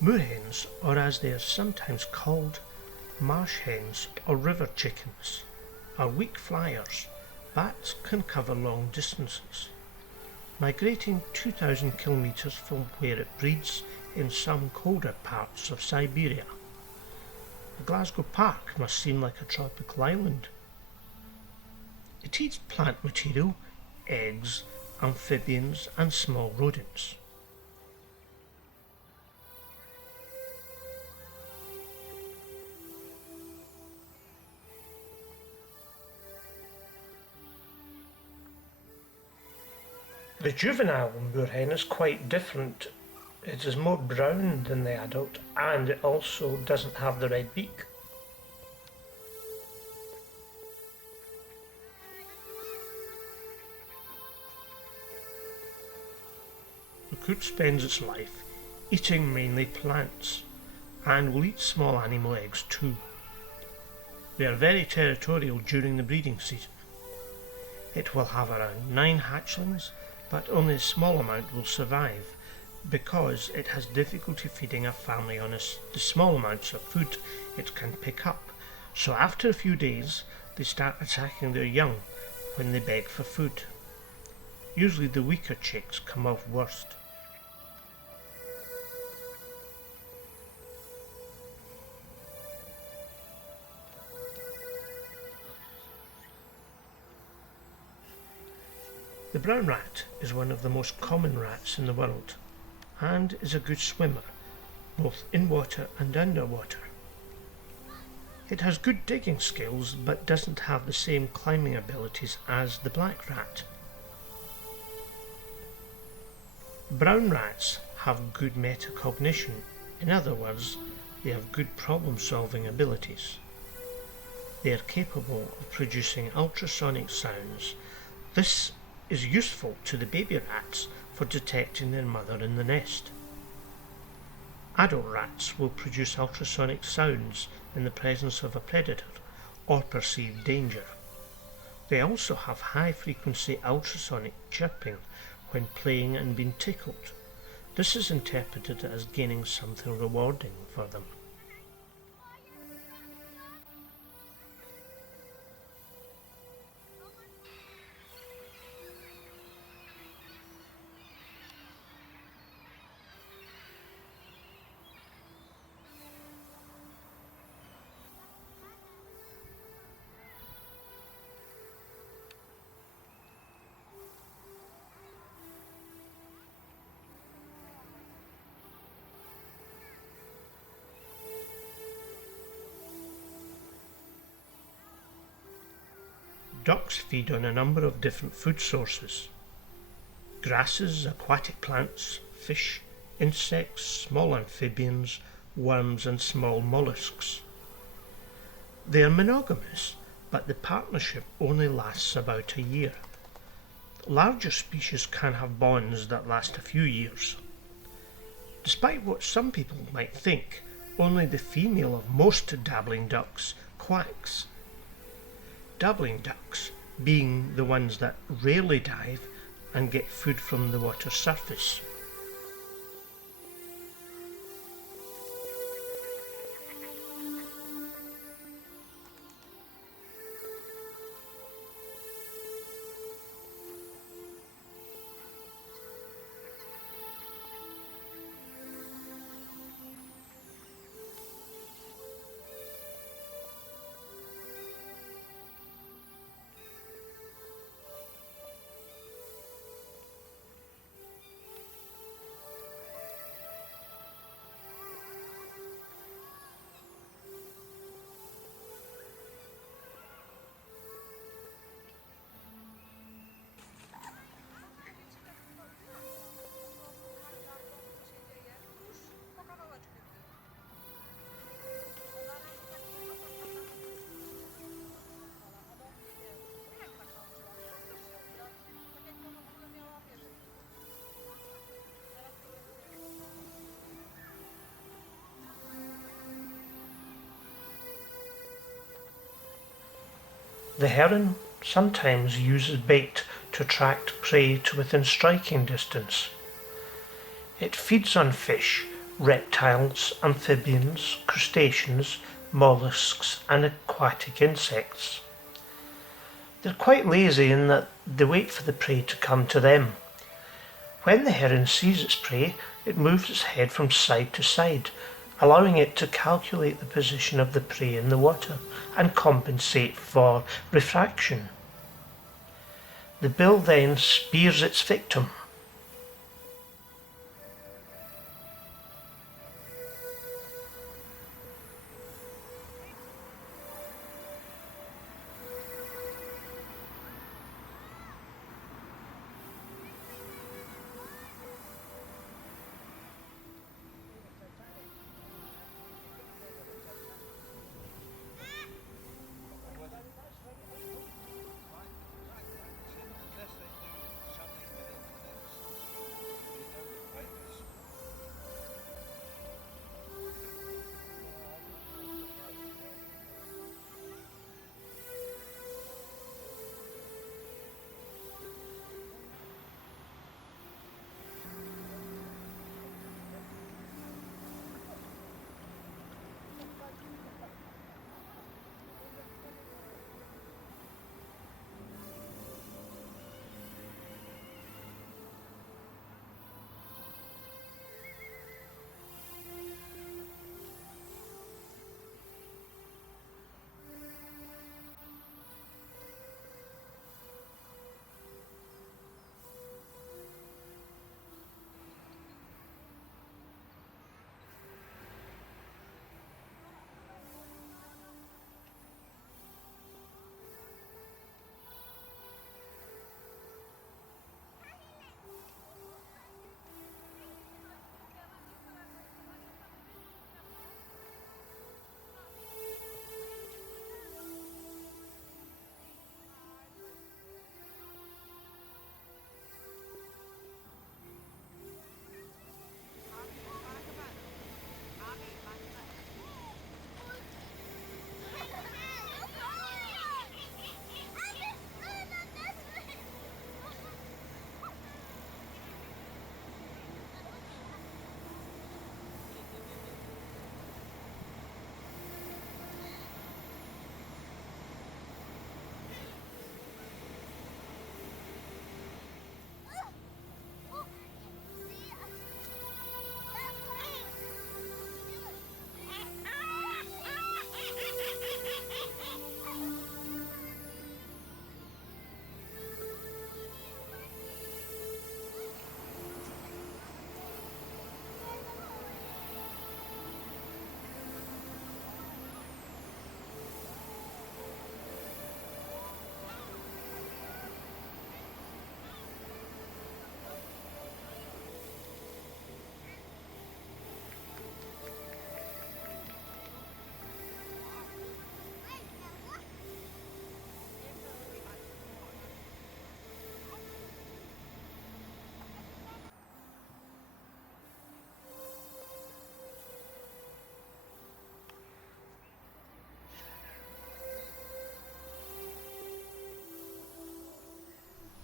Moorhens, or as they are sometimes called, marsh hens or river chickens, are weak flyers. Bats can cover long distances, migrating 2,000 kilometres from where it breeds in some colder parts of Siberia. Glasgow Park must seem like a tropical island. It eats plant material, eggs, amphibians and small rodents. The juvenile moorhen is quite different. It is more brown than the adult, and it also doesn't have the red beak. The coot spends its life eating mainly plants, and will eat small animal eggs too. They are very territorial during the breeding season. It will have around 9 hatchlings, but only a small amount will survive, because it has difficulty feeding a family on the small amounts of food it can pick up. So after a few days, they start attacking their young when they beg for food. Usually the weaker chicks come off worst. The brown rat is one of the most common rats in the world, and is a good swimmer, both in water and underwater. It has good digging skills, but doesn't have the same climbing abilities as the black rat. Brown rats have good metacognition. In other words, they have good problem-solving abilities. They are capable of producing ultrasonic sounds. This is useful to the baby rats for detecting their mother in the nest. Adult rats will produce ultrasonic sounds in the presence of a predator or perceived danger. They also have high-frequency ultrasonic chirping when playing and being tickled. This is interpreted as gaining something rewarding for them. Ducks feed on a number of different food sources: grasses, aquatic plants, fish, insects, small amphibians, worms and small mollusks. They are monogamous, but the partnership only lasts about a year. Larger species can have bonds that last a few years. Despite what some people might think, only the female of most dabbling ducks quacks. Dabbling ducks being the ones that rarely dive and get food from the water surface. The heron sometimes uses bait to attract prey to within striking distance. It feeds on fish, reptiles, amphibians, crustaceans, mollusks and aquatic insects. They're quite lazy in that they wait for the prey to come to them. When the heron sees its prey, it moves its head from side to side, allowing it to calculate the position of the prey in the water and compensate for refraction. The bill then spears its victim.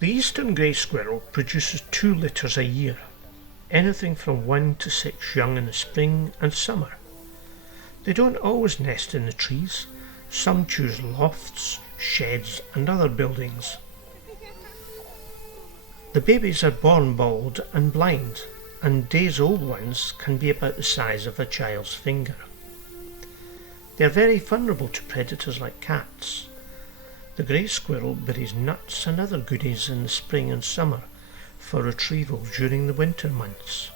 The eastern grey squirrel produces 2 litters a year, anything from 1 to 6 young in the spring and summer. They don't always nest in the trees. Some choose lofts, sheds and other buildings. The babies are born bald and blind, and days-old ones can be about the size of a child's finger. They are very vulnerable to predators like cats. The grey squirrel buries nuts and other goodies in the spring and summer for retrieval during the winter months.